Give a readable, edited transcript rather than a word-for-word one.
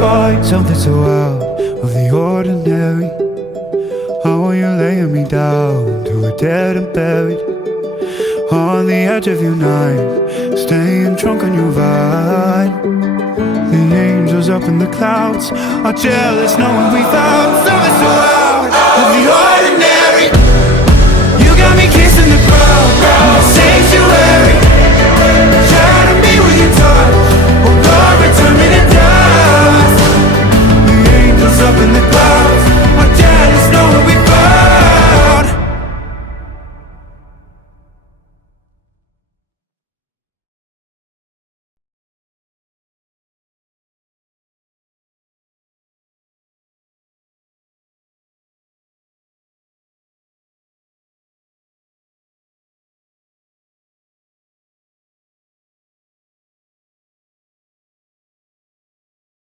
find something so out of the ordinary. How are you laying me down to a dead and buried on the edge of your night, staying drunk on your vine. The angels up in the clouds are jealous knowing we found something so out of the ordinary. You got me kissing the ground in the sanctuary, trying to be with your touch.